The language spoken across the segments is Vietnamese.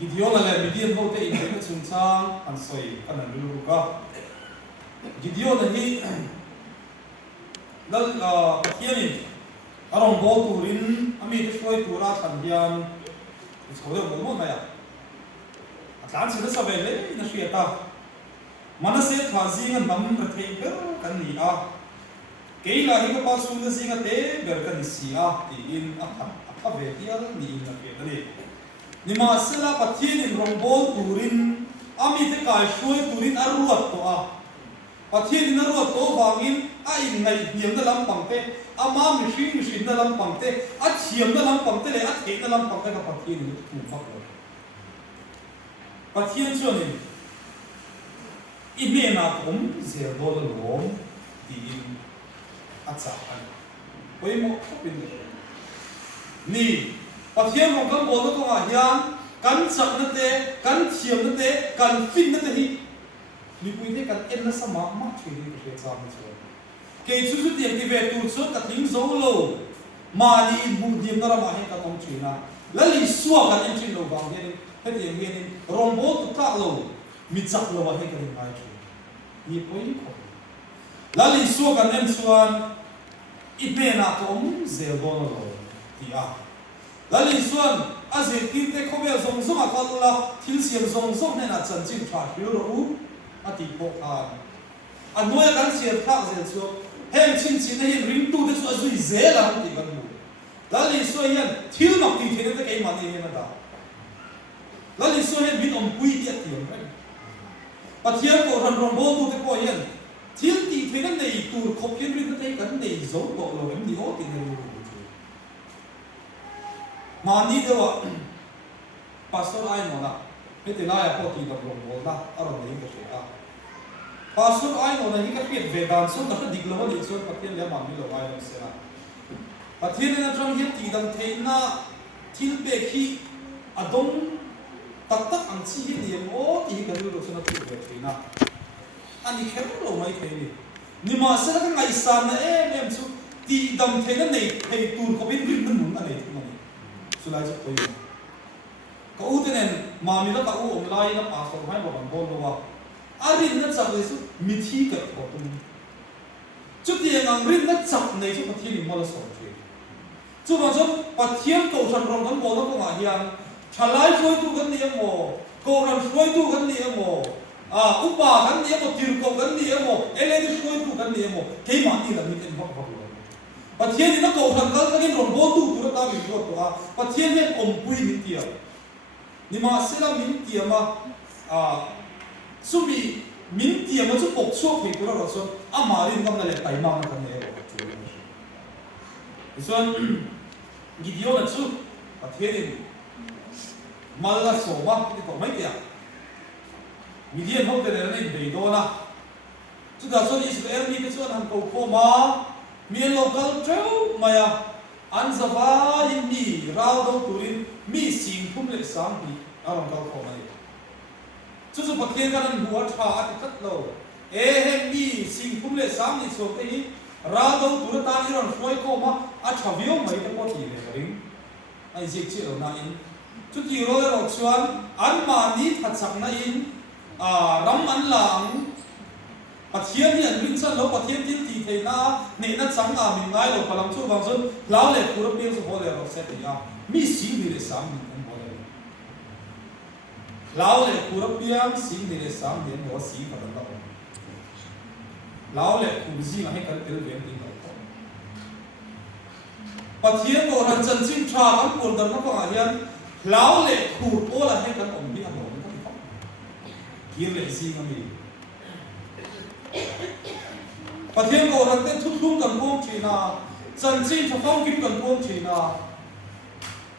Gideon là Midian hậu thế in cái chung sang an soi an an lu ka Gideon là hi lal pathianin arong bo turin ami te soi tura than hian chode mo na ya atlan sin sa vele na shriata manase thazi an nam ra thei per kan ni a keila hi ka pa sun na singa te ber kan si a ti in a ve hial ni na ke ni ni ma sela pathianin rong bo turin ami te kai soi turin aruat to a pathianin aruat to bangin a in ngai hiam na lam pang te ama machine na lam pang te a thiam na lam pang te le a the na lam pang te ka pathianin tu fak lo pathian chuanin imena kom zer do lom ti in acha an poimo khopin ni pathian rong kan bol to nga hian kan chak na te kan thiam na te kan fin na te hi ni pui te kan en na sama ma thri ni ke cha ma chu ke chu chu tiam ti ve tu chu ka ting zo lo ma ni bu dim na ra ma he ka tong thri na la li suwa kan en chin lo bang he he tiam he ni rong bo tu ta lo mi chak lo wa he ka ni mai chu ni poi ko la li suwa kan en chuan i pe na tom ze do lo ti a la li suan a ze tin te khobe zong zong a kal la thil siam zong zong ne na chan chin tha hiu ro u a ti po khan a noya kan siam thak ze chu hem chin chin ne ring tu te chu a zui ze la ti kan mu la li suan yan thil mak ti thene te kai ma ni na da la li suan yan bin om pui ti a tiam kan pathian ko ran ron bo tu te ko yan thil ti thene nei tur khop ken rin te kan nei zo to lo em ni ho ti ne ru mani dewa pastor ai no na hete na ya poti da blom bol na aron nei ko se a pastor ai no na hi ka pet vedan so ka diglo ni so pathian le mami lo ai no se na pathian na tram hi ti dang theina thil pe khi adom tak tak ang chi hi ni mo ti ka lu so na ti ve theina ani khem lo mai theini ni ma se ka ngai san na em chu ti dam theina nei thei tur ko bin bin mun ani sulai chu koi ka u tenen mami da ka u om lai na pa so hai bo ban bol lo wa arin na chak le su mithi ka ko tum chu ti ang rin na chak nei chu pathi ni mo la so chi chu ma chu pathian ko san rong kan bol ko nga hian thalai soi tu kan ni mo ko ram soi tu kan ni mo a upa kan ni mo tir ko kan ni mo ele ni soi tu kan ni mo ke ma ni la mi ten bak bak pathian ni na ko thang kal kakin ron bo tu tu ta mi ro to a pathian he om pui mi tia ni ma sela min tia ma a sumi min tia ma chu pok chu phe tu ro so a ma rin ngam na le tai ma na kan ne ro chu ison Gideon na chu pathian ni mal la so ma ti ko mai tia Gideon ho te ne nei dei do na chu da so Israel ni te chu an ko kho ma miền local trâu maya anzava hindi rau đâu turin mi sing thum le sang hi aram kal kho mai chu chu pathian kan an huwa tha at khat lo he mi sing thum le sang ni so te hi rau đâu tur ta ni ron foi ko ma a thavio mai te po ti le ring ai je che lo na in chu ti ro ro chuan an ma ni that sak na in ram an lang pathian hi an rin san lo pathian tin ti theina nei na chang a min ngai lo palam chu wang zon lao le pura pe so hole ro se ti ya mi si ni le sam ni an hole lao le pura piam si ni le sam ni no si ka da lo lao le ku ji ma he kan tel ven ti lo pathian ko ran chan chin tha kan pur dar na ko a hian lao le khu o la he kan om bi an lo kan ki le si ma mi pathian ko ran te thu thum kan bom thina chan chin tha phong kim kan bom thina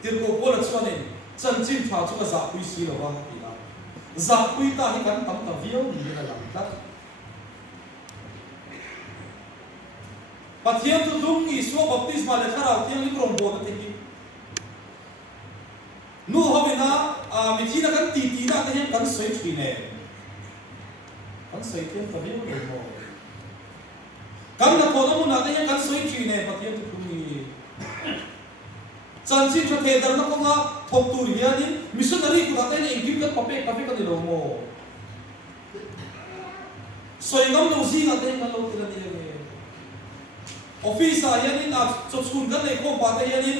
tir ko ko la chone chan chin tha chu za pui si lo wa ti la za pui ta hi kan tam ta vio ni la lam ta pathian thu thum ni so baptisma le thara tiang ni krom bo ta ti nu hobina mi thina kan ti ti na ta kan soi thri ne kan soi tiang ta vio lo mo kan na ko na mun na ta kan soi thri ne pathian thu thum ni chan chi tha the dar na ko nga thok tur hianin missionary ku ta ten engkim kan pape ka kan lo mo soingam lo si nga ten kan lo tira ni nge office a hianin a chotchun kan le ko ba ta hianin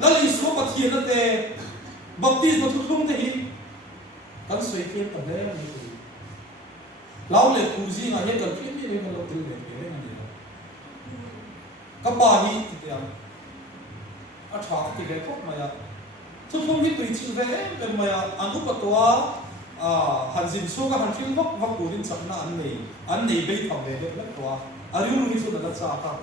lali so pathian na te baptism thu thum te hi kan soi ke ta le ni lao le khu ji nga he kan phim ni kan lo til le ke ni ka ba hi ti ya a tha ti ve khop ma ya thu thum hi tui chin ve em ma ya anu patwa han jin so ka han thil vak vak kurin chakna an nei be thau ve le twa ariu lu hi chu da cha ka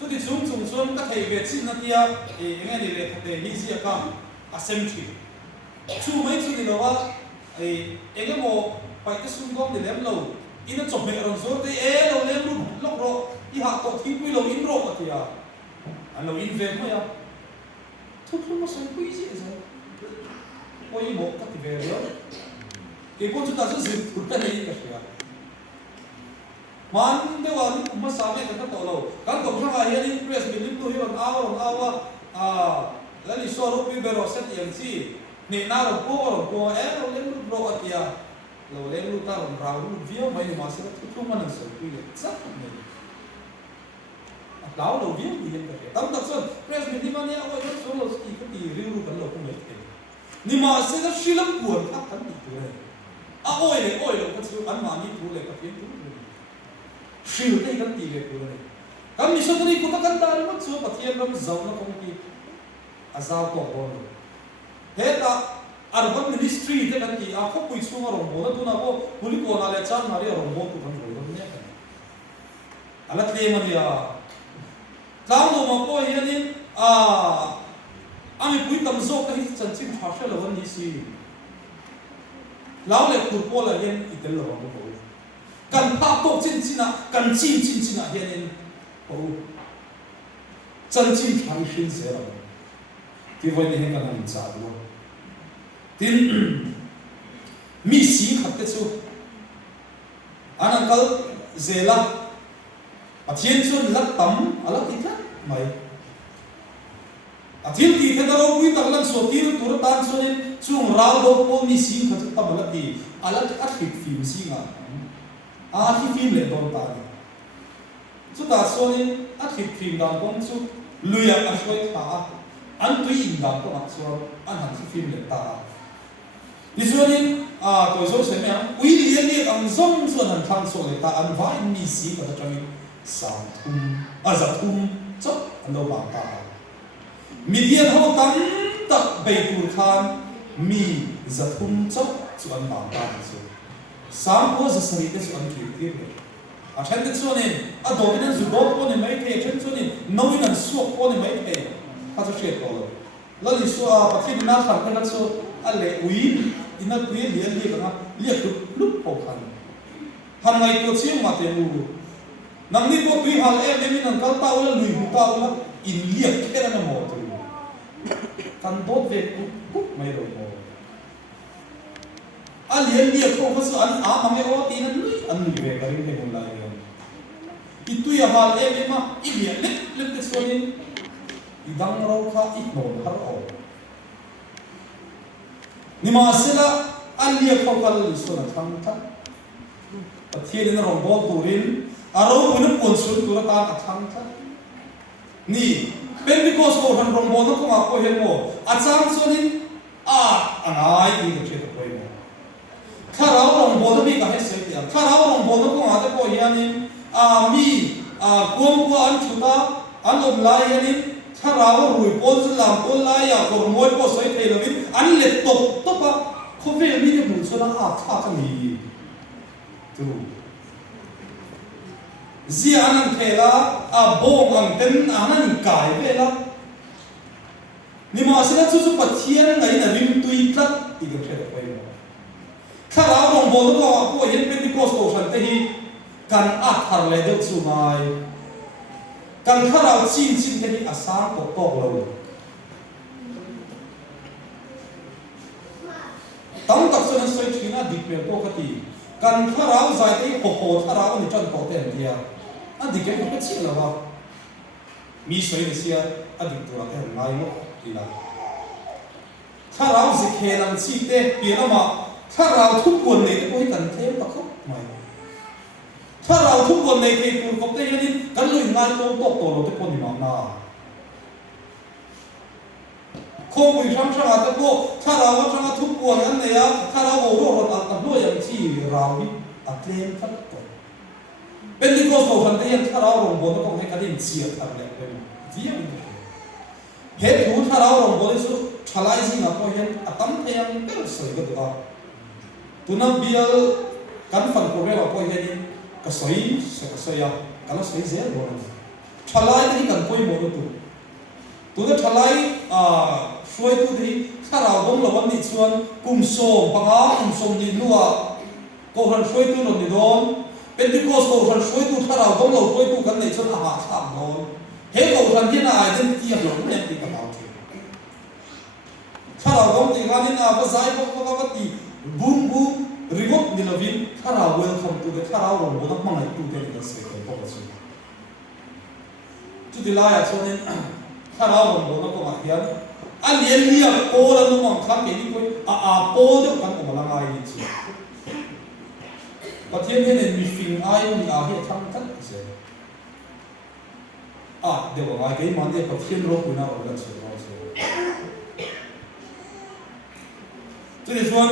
chu ti chung chung chuan ka thei ve chin na tia nge ni le thate hi ji ka assembly chu mai chu ni lo wa enge mo pai ka sum gom de lem lo ina chop me ron zor te lo lem lu lok ro I ha to thi pui lo in ro ka tia an lo in ve mo ya thu thu ma sai pui ji za oi mo ka ti ve lo ke ko chu ta sa zin thu ta nei ka sia man de wa ni ma sa me ka ta to lo kan ko thang a hian in press bilim tu hi ron awa la ni so ro pi be ro set yang chi ne na ro ko lo lem lu ro atia lo lem lu ta ron ra lu vio mai ni ma sa thu thu ma na so pui le sa ne lao lo vio ni hen ka tam tak son press bilim ni a oi so lo ski ka ti ri ru kan lo ko me ke ni ma se da shilam kuan ka kan ni tu a oi lo ka chu an ma ni tu le ka pi tu shil te kan ti le tu le kan mi so ni ko ta kan da ri ma chu pathian ram zau na ko ki azau ko bon he ta urban ministry te kan ti a ko pui chu ma ro mo tu na ko puli ko na le chan ma ri ro mo tu kan ro ne ka alat le ma ya tao lo ma ko hianin ami pui tam zo ka hi chan chin tha sha lo wan ni si lao le khu po la hian I tel lo ma ko kan pa to chin china kan chin china hianin ko chan chin thai shin se lo ti voi ne he kan an cha lo tin mi si khat te chu an kal zela pathian chu lat tam ala ti tha mai athil ti the ro pui tak lan so ti tur tan so ni chung rao do ko mi si khat ta bala ti ala a thik film si nga a hi film le don ta chu ta so ni a thik film dang kong chu luya a soi tha an tui in dang ko a so an han si film le ta ni so ni to so se me ui li ni ang zong so han thang so le ta an vai mi si ka ta chang sam thum a za thum chok an lo bang ta Midian ho tam tak bay tur khan mi zathum chok chu an bang ta chu sam ko za sari te chu an ki ti a then te chu ni a do bin zu do ko ni mai the then chu ni no in an su ko ni mai the ha chu she ko lo la li su a pathin na thar ka chu a le ui ina tu ye li ka li ku lu po khan han ngai to chi ma te mu nang ni ko tui hal em min an kal ta ula lui hu ta ula in liak khera na mo tu kan dot ve ku mai ro mo a liak ko fa su an a ma me o ti na lui an lui ve ka rin he mun la ya I tu ya hal em ma I liak lek te so ni I dang ro kha I non har o ni ma sela a liak ko kal li so na thang tha pathian na ro bol turin aro un pon sur tur ta athang tha ni Pentecost ko han rom bon ko ma ko he mo achang sonin angai ni ke to ko mo kharao rom bon bi ka he se ya kharao rom bon ko ma te ko hianin mi kuam ko an chuta an om lai hianin kharao rui pon zu lam pon lai ya ko moi ko soi the lovin an le top pa ko ve mi ne bu so na kha ka ni tu zia anang thela bom ang ten anan kai vela ni ma sila chu chu pathian ngai na rim tui tlat I ge thela pai mo khara rong bo ko ko yen Pentecost ko san te hi kan a thar le de chu mai kan khara chin te hi asa ko to lo tam tak so na soi thina dik pe ko ka ti kan khara zai te ho thara ni chan ko te dia a dik ke ko chi la ba mi soi ni sia adik tu la ke ngai mo ti la tha rau zi khe lang chi te pi na ma tha rau thu pon nei ko hi kan the ta khop mai tha rau thu pon nei ke tu ko te ni kan lui ngai to to lo te pon ni ma na không bị sắm sắm à cô cha nào có sắm thuốc buồn anh này á cha nào bổ đồ là tập nuôiอย่างchi rào đi à thêm phát tốt bên đi cô cầu phần tiền cha nào rồng bồn nó cũng hay cái gì chia thật lệ bên gì vậy hết thú cha nào rồng bồn số trả lại gì mà coi hiện à tấm thêm cái sợi cái đó tu năm bia căn phần của bé là coi hiện cái sợi à cái nó sợi dễ rồi trả lại thì cần coi một tu cái trả lại xuôi tu thì ta nào đông là vấn đề xuân cùng sôm bằng áo cùng sôm đi lúa câu phần xuôi tu nó đi đón bênที่câu phần xuôi tu ta nào đông là xuôi tu cái này xuân hạ sạm đón hết câu phần hiện nay đến tiệm lắm nên thì cái nào chứ ta nào đông thì cái này là cái giải pháp cái gì boom boom remote đi là vin ta nào welcome to the ta nào đông nó mang lại tu đến cái sự cái bao nhiêu chú đi lại cho nên ta nào đông nó có mặt hiện anh liền liệp cô là nó mong khám cái gì coi cô được căn của là ai đi chứ và thiên nhiên nên mình phim ai mình hiện tham tất gì đều là ai cái món đấy có thiên lộc của nó ở đây chứ cho nên说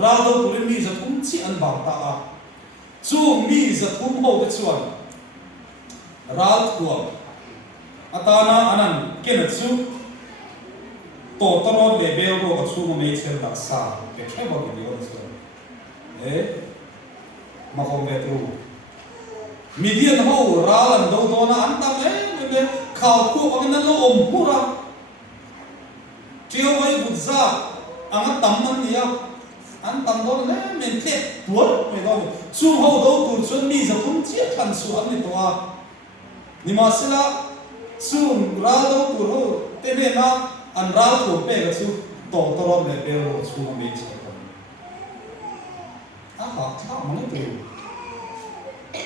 ra đâu tụi mình sẽ không chỉ ăn bảo ta chú mình sẽ không hậu cái chuyện ra của ta na anh cái này chú to tolon level ro ka chu me cher dak sa ke kheba ke dio so ma ko be tru midian ho ra lan do do na an tam be khao khu ba na lo om pura chiu mai bu za ang tam man nia an tam do le men the tuan me do chu ho do tu chun mi za thum chia than su an ni to a ni ma sila chu ra do tu ro te be na anh ra thuộc về cái số tổ tolong để bê rồi số mà mình sẽ còn hả sao mà nó từ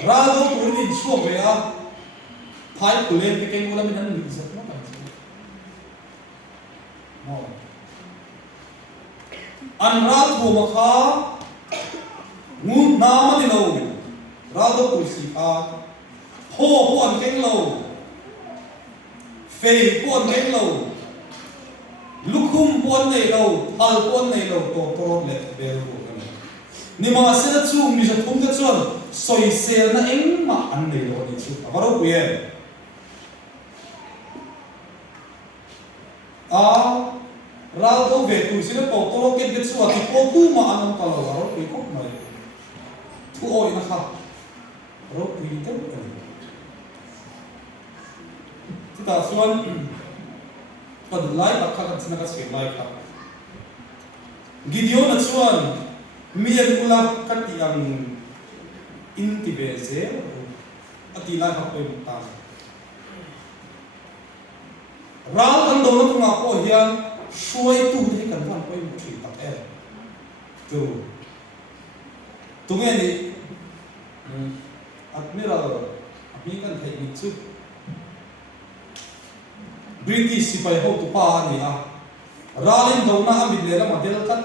ra đâu tuổi mình số về phải tuổi lên cái kênh của mình ăn mình sẽ nó phải anh ra thuộc mà khá ngu nam mà đi đâu ra đâu tuổi gì hồ của anh kênh lâu phê của anh kênh lâu lúc khum buôn này đâu, hal buôn này đâu, to lệ bèo của cái này. Nhưng mà sẽ là chung mình sẽ không được chuẩn, soi xe na em mà ăn này đâu đi chứ, vào đâu quên. Ra đâu về tụi sẽ là to cái cái số thì có tu mà ăn không tao vào đâu quên không mày, thu oi na khác, đâu quên cái này. Chúng ta xuân còn lại là các anh các sự lại các Gideon là chuan miền ula các tiang in tibe ze ati lại học về một ta rau kan do nó cũng ngọc có hiền xuôi tu thì cần phải quay một chuyện tập em tu tu nghe đi admiral mình cần thấy mình chút British sipai ho tu pa ni ralin do na amit lela model kat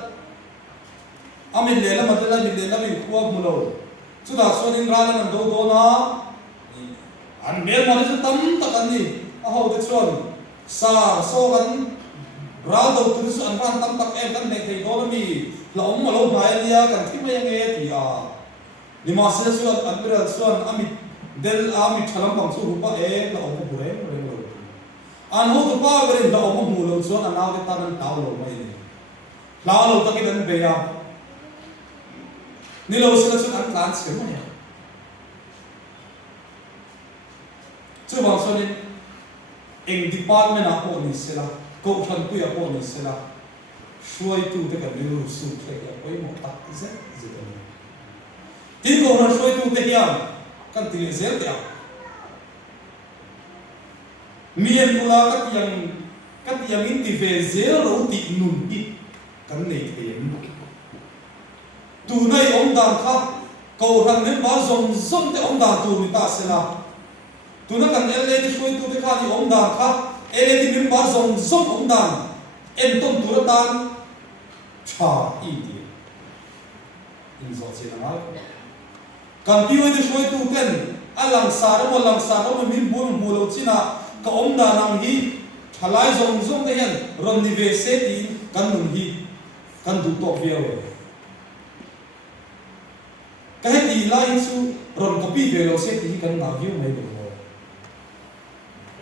amit lela model min khuwa mulo chu da sonin ralin do na an mel ma chu tam tak an ni ho de chon sa so kan ra do tu su an ran tam tak em kan ne thei do mi la ma lo mai lia kan thi mai nge ti ni ma se su an bira suan amit del amit thalam bang su rupa la om bu re anh hốt tụi ba cái đó ông mù lông xuống anh nào cái ta đang tao lông vậy lao lông ta cái đến về à ni lâu xưa xuống anh plan sớm mà chứ bằng sao nên anh department à cô ni sẽ là cậu thân quý à cô ni sẽ là xuôi tu tới cái điều sụp thế cái quay một tắc rất gì đó tin cậu là xuôi tu tới kia kan tiền dễ đấy miền ula các yang in ti về zero ti nun ít cái này tiền tu này ông đàn khác cầu thằng nên bao zong te ông đàn tu người ta sẽ là tu nó cần ele đi xuôi tu te khác thì ông đàn khác ele di member zong zong om dan en ton turatan cha i ti in zo che na kan piu de shoi tu ten alang sara mo min bu mu lo china ka om da nang hi thalai zong zong te hian ron ni ve se ti kan nun hi kan du tok viau ka he ti lai chu ron ko pi ve lo se ti kan na viu mai do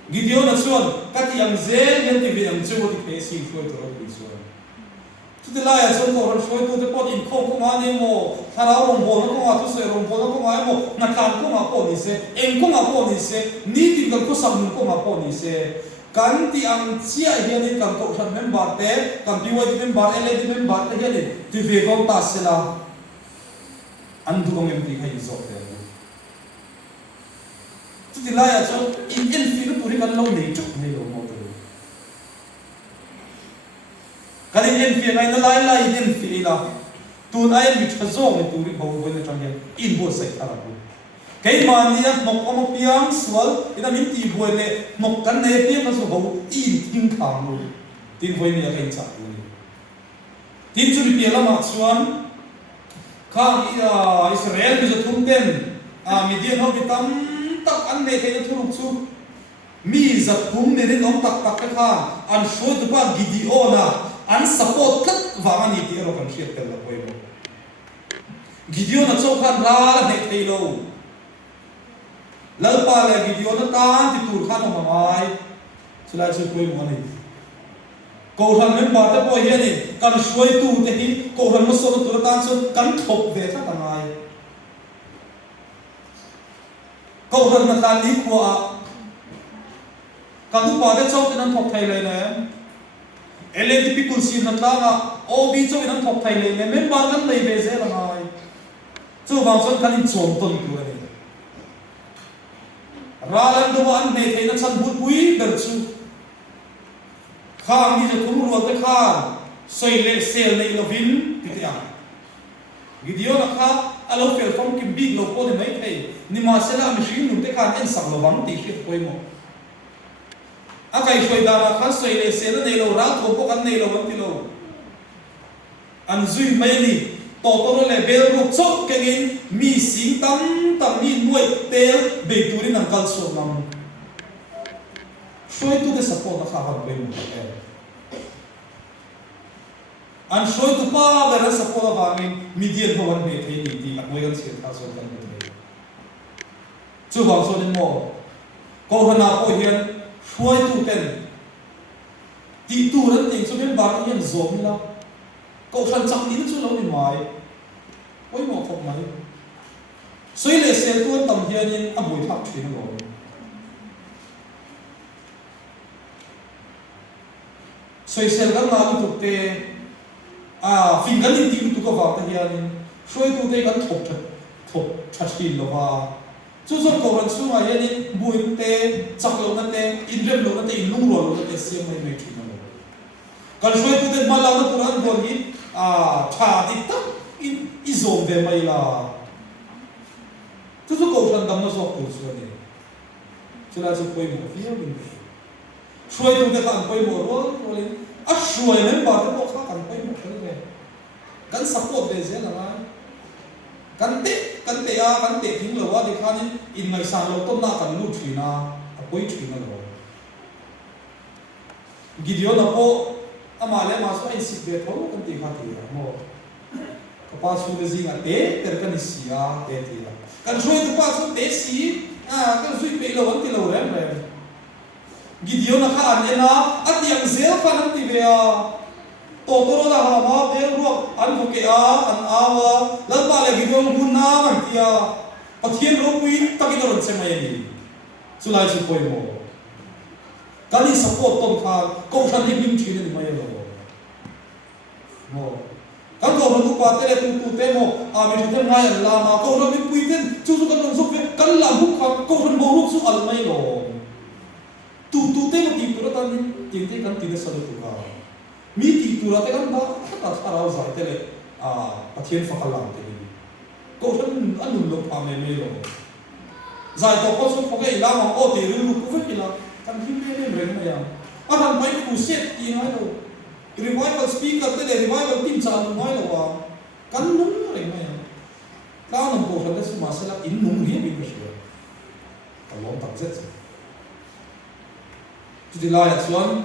Gideon na chuan kati ang zel yan ti ve ang chu ti pe si shoi to ro ti chuan tu te lai chuan ko ron shoi tu te pot in khong ko ma ne mo thara rong bo na ko ma tu se rong bo na ko ma mo na kan ko ma po ni se eng ko ma po ni se ni ti kan ko sam ko ma po ni se kan ti ang chia hian ni kan ko than member te kan ti wai member ele ti member te hian ti ve ko ta se la an du ngem ti khai zo te tu ti lai chuan in fi no puri kan lo nei chuk nei lo mo tu kan in fi ngai na lai in fi la tu nai mi chazong ni tu ri bo bo na chang in bo sai ara bu cái mà ni mọc có một piang sual ina min ti buai le mọc kan ne piang ka so ho in ting khang lu tin voi ni ka in cha lu tin chu pi la ma chuan khang Israel bi zo thum ten Midian ho bi tam tak an ne the thu ruk chu mi za thum ne rin om tak tak ka kha an sho du pa Gideon an support kat wa ani ti ro kan shiat tel la poi mo Gideon a chau khan ra la ne thei lo lỡ pa là Gideon nó tan thì tụt khăn mà mai sẽ lại sự quên món này cầu thần mình bảo tới bồi hiền này cần suy tu thế thì cầu thần nó số nó tụt tan xuống cắn thục về chắc là mai cầu thần mà tan lý của cần lúc bảo tới châu thì nó thục thầy này nè ele thì bị cùn xin nó ta mà ô bị châu thì nó thục thầy này nè mình bảo cái này về dễ là mai châu vàng sơn cần in trộn tuần tuổi này ralan do an ne the na chan bul pui ber chu khang ni je thum ro te khan soi le sel nei lovin ti te a Gideon kha alo fel phong kim big lo ko ne mai thei ni ma sela mi shin nu te khan en sak lo wang ti hit poi mo a kai soi da na khan soi le sel nei lo ra ko ko kan nei lo wan ti lo an zui mai ni to le bel ru chok ke in mi sing tam mi nuai tel be turin ang kal so nam shoi tu de support na kha har be mu an shoi tu pa be ra support ba min Midian ho wan be the ni ti akoi kan se tha so kan be chu ba so den mo ko hana ko hian shoi tu ten ti tu ran ting so ben ba hian zom la ko khan chak ni chu lo ni mai oi mo thok mai soi le se tu tam hian in a boi thak thin lo soi sel gan na lu te fin gan in ti tu ko va ta hian in soi tu te kan thok thathin lo wa chu zo ko ran chu ma hian in bui te chak lo na te in rem lo na te in lung lo na te siam mai mai thin lo kan soi tu te ma la na turan bon hi tha ti tak in izom ve mai la tu cầu thần đâm nó sọc từ xuôi này, cho nên chúng quay một phía mình, xuôi từ cái cản quay một luôn, rồi xuôi nên bảo cái bộ khác cản quay một cái này, cản support về thế là ai, cản tệ thính lửa thì khá nên in ngày sáng lâu tôm na cản lụt thủy na, quay thủy na rồi, Gideon là po, amale masuk ai sip về thôi, cản tệ khá thì là mo, kapal sudah zing ate, terkanisia tệ thì là kan soi tu pa su te si kan sui pe lo wan ti lo rem rem Gideon na kha an ena atiang zel pa nam ti ve to la ha ma be ro an bu ke an awa la pa le Gideon hun na man ti pathian ro pui takin ron se mai ni su lai su poi mo kali support tom kha ko than ni bim thi ni mai lo mo kan ko ru pa te le tu te mo mi the ngai la ma ko ro mi pui ten chu kan ro su kan la bu kha ko ron bo ru su al mai lo tu te mo ti tu ta ni ti te kan ti de sa tu ka mi ti tu ra te kan ba ta ra za te le pathian fa kala te ni ko ron an lu lo pa me me lo zai to ko su ko ke la ma o ti ru ku fe la kan hi me me reng ma ya ahan mai crusade ti nói đâu revival speaker te le revival team cha nu nói đâu à kan nung re mai tao nằm cổ phần đấy mà sẽ là in nung riêng bị mất rồi tao long tập rất thì lại là chuyện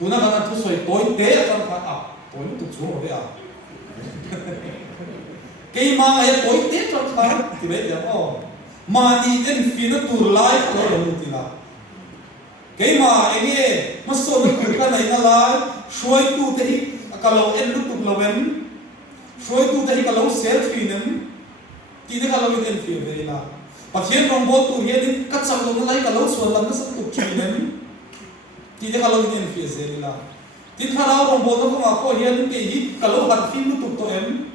tụi nó còn thu soi tối tế trong phát à tối nó tụt xuống rồi à cái mà ấy tối tế trong phát thì bây giờ mà đi đến phi nó tụt lại rồi là một tí là cái mà anh ấy mà số nó tụt cái này nó lại xuôi tụt thì cái lâu em lúc tụt lâu em xuôi tụt thì cái lâu selfie ném thì cái lâu em phi về là và thiên trong bộ tụi hiện cắt sang lâu nó lấy cái lâu xuôi làm nó sắp tụt chi ném thì cái lâu em phi về là thì thà đâu trong bộ nó không mà có hiện cái gì cái lâu bật phim nó tụt em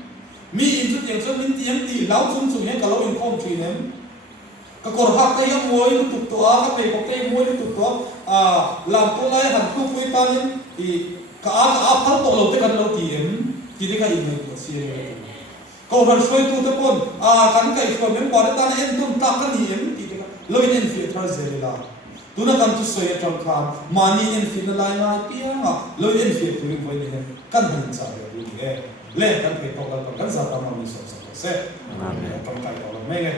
mi in chút tiền chút min tiền thì lâu chung chung hiện cái lâu em không chi ném cái cột hạt cái yang muối nó tụt toa cái bề cái muối nó tụt toa làm tôi lấy hẳn tu quay tan lên thì cả phát tổ lâu tới gần lâu tiền thì cái in này của xưa câu phần xuôi tu tới con cắn cái phần miếng bò đấy ta em tung ta cái gì em thì cái lâu in phiền thay dễ là tu nó cần tu xuôi trong khám mà ni in phiền lại lại tiếng lâu in phiền tu với này căn hình sao được như thế lên căn phải tộc là căn giả tam mà mình sống sẽ trong cái đó là mấy cái